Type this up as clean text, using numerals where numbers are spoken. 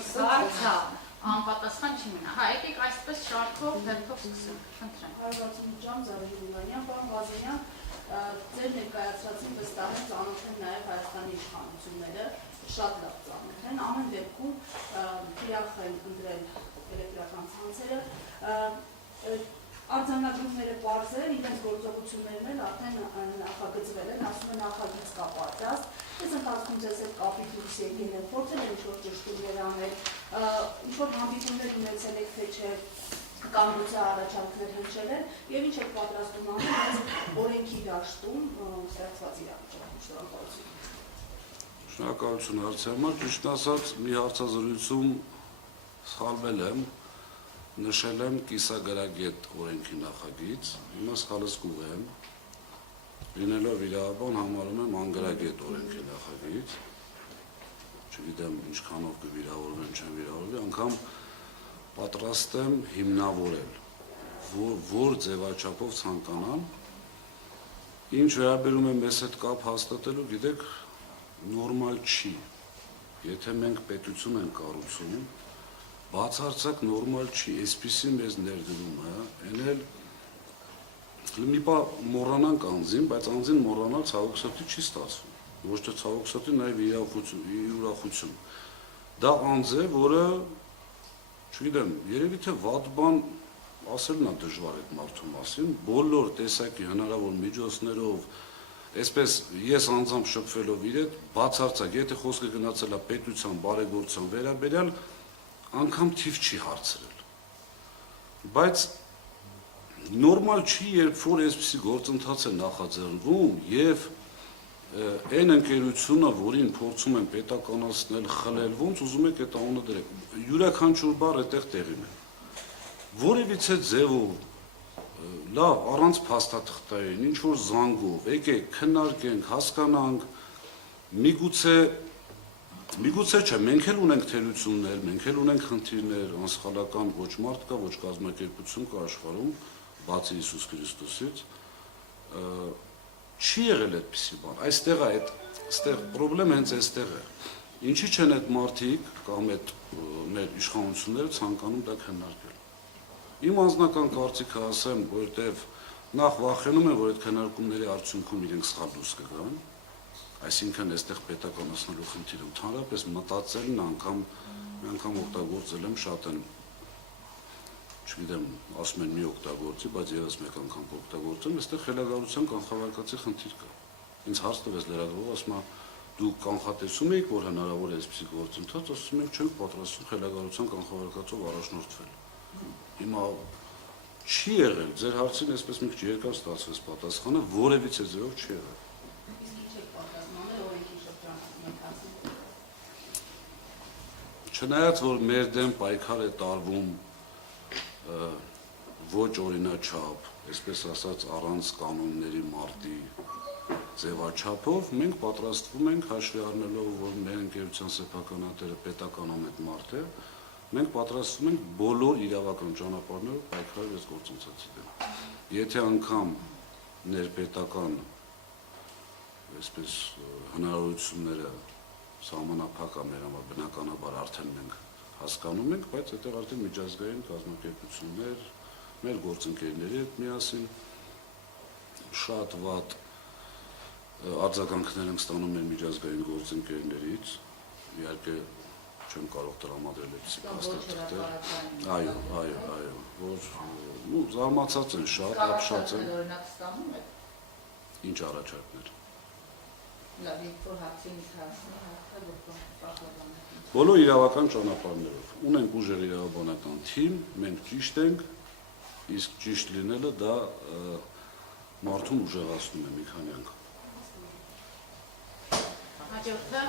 հարցը անպատասխան չի մնա։ Հա, եկեք այսպես շարքով հերթով սկսենք, խնդրեմ։ 168 ժամ Զարուհի Լուլանյան, պարոն Ղազենյան, ձեր ներկայացրածին վստահ եմ ծանոթ են նաև Հայաստանի իշխանությունները, շատ լավ ծանոթ են, ամեն դեպքում թիրախ են ընտրել էլեկտրական ցանցերը, արձանագրումները պարզ են, իրենց գործողություններն էլ արդեն նախագծվել են, ասում են նախագիծ կա պատրաստ, այս ընթացքում ձեզ հետ կապի դուրս եկել են, փորձել են ինչ-որ ճշտումներ անել, ինչ-որ հանդիպումներ ունեցել եք, թե չէ, կամության առաջարկներ հնչել են, և ինչ եք պատրաստում անել այս օրենքի դաշտում ստեղծված իրավիճակում, շնորհակալություն։ Շնորհակալություն հարցի համար, ճիշտ ասած, մի հարցազրույցում սխալվել եմ, նշել եմ կիսագրագետ օրենքի նախագիծ, հիմա սխալեցկուղ եմ, լինելով իրավաբան համարում եմ անգրագետ օրենքի նախագիծ, չգիտեմ ինչքանով կվիրավորվեն, չեմ վիրավորվի, անգամ պատրաստ եմ հիմնավորել, որ ձևաչափով ցանկանան, ինչ վերաբերում է մեզ հետ կապ հաստատելու, գիտեք, նորմալ չի, եթե մենք պետություն ենք կառուցում, բացարձակ նորմալ չի, այսպիսի մեզ ներդրումը, են էլ մի պա մոռանանք անձին, բայց անձին մոռանալ ցավոքսոտի չի ստացվում, ոչ թե ցավոքսոտի նաև ուրախություն։ Դա անձ է, որը, չգիտեմ, երևի թե վատ բան ասելն է դժվար այդ մարդու մասին, բոլոր տեսակի հնարավոր միջոցներով, այսպես ես անձամբ շփվելով իր հետ, բացարձակ, եթե խոսքը գնացել է պետության, բարեգործության վերաբերյալ, անգամ թիվ չի հարցրել, բայց նորմալ չի, երբ որ այսպիսի գործընթաց է նախաձեռնվում և այն ընկերությունը, որին փորձում են պետականացնել, խլել, ոնց ուզում եք այդ անունը դրեք, յուրաքանչյուր բառ այդտեղ տեղին է, որևիցե ձևով, լավ, առանց փաստաթղթային, ինչ-որ զանգով, եկեք, քննարկենք, հասկանանք, միգուցե չէ, մենք էլ ունենք թերություններ, մենք էլ ունենք խնդիրներ, անսխալական ոչ մարդ կա, ոչ կազմակերպություն կա աշխարհում, բացի Հիսուս Քրիստոսից, չի եղել այդպիսի բան, այստեղ է, այստեղ պրոբլեմը հենց այստեղ է, ինչի չեն այդ մարդիկ կամ այդ մեր իշխանությունները ցանկանում դա քննարկել։ Իմ անձնական կարծիքը ասեմ, որովհետև նախ վախենում եմ, որ այդ քննարկումների արդյունքում իրենք սխալ դուրս կգան, այսինքն այստեղ պետականացնելու խնդիրը ընդհանրապես մտածելն անգամ օգտագործել եմ, շատ են, չգիտեմ, ասում են մի օգտագործի, բայց ևս մեկ անգամ կօգտագործեմ, այստեղ խելագարության կանխավարկածի խնդիր կա։ Ինձ հարց տվեց լրագրողը, ասում է, դուք կանխատեսում եք, որ հնարավոր է այսպիսի գործընթաց, ասում ենք, չենք պատրաստվում խելագարության կանխավարկածով առաջնորդվել։ Հիմա չի եղել, ձեր հարցին այսպես մի քիչ երկար ստացվեց պատասխանը, որևիցե ձևով չի եղել։ Չնայած, որ մեր դեմ պայքար է տարվում ոչ օրինաչափ, այսպես ասած առանց կանոնների մարտի ձևաչափով, մենք պատրաստվում ենք հաշվի առնելով, որ մեր ընկերության սեփականատերը պետականամետ մարդ է, մենք պատրաստվում ենք բոլոր իրավական ճանապարհներով պայքարել այս գործընթացի դեմ։ Եթե անգամ ներպետական այսպես հնարավորությունները սահմանափակ է մեր համար, բնականաբար արդեն մենք հասկանում ենք, բայց այդտեղ արդեն միջազգային կազմակերպություններ, մեր գործընկերների հետ միասին շատ վատ արձագանքներ ենք ստանում մեր միջազգային գործընկերներից, իհարկե չեմ կարող տրամադրել այդպիսի փաստաթղթեր։ Այո, որ զարմացած են շատ, ապշած են։ Ինչ առաջարկներ։ Բոլոր իրավական ճանապարհներով, ունենք ուժեղ իրավաբանական թիմ, մենք ճիշտ ենք, իսկ ճիշտ լինելը դա մարդուն ուժեղացնում է մի քանի անգամ։ Հաջորդը,